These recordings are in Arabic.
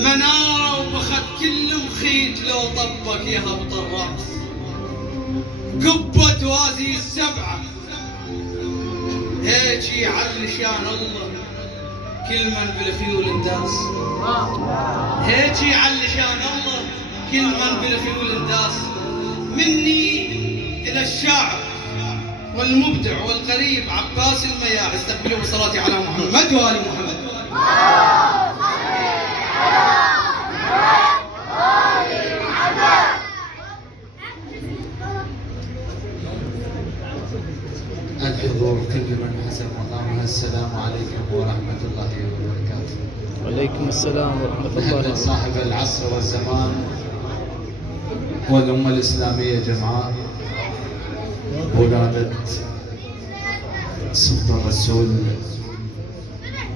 منارة وبخت كل مخيت لو طبك يهبط الرأس. قبة توازي السبعة هيجي علشان الله كل من بالخيول انداس. هيجي علشان الله كل من بالخيول انداس. مني إلى الشاعر والمبدع والقريب عباس المياع استقبلوا بصلاتي على محمد وآل محمد. الحضور كل من حسب مقامها، السلام عليكم ورحمة الله وبركاته. وعليكم السلام ورحمة الله نحن صاحب العصر والزمان والأمة الإسلامية جمعاء، ولادة سلطان الرسول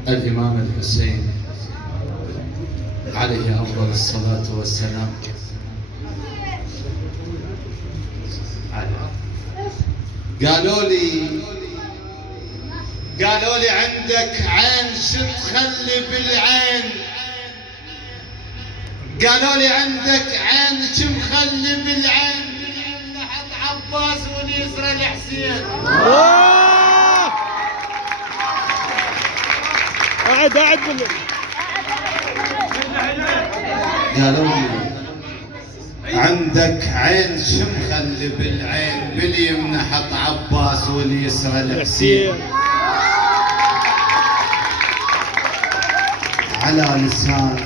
الإمام الحسين عليه أفضل الصلاة والسلام. قالوا لي عندك عين شو تخلي بالعين. قالوا لي عندك عين شو مخلي بالعين. لحد عباس واليسرى الحسين. قاعد قالوا لي عندك عين شو مخلي بالعين. باليمنى حط عباس واليسرى الحسين. على لسان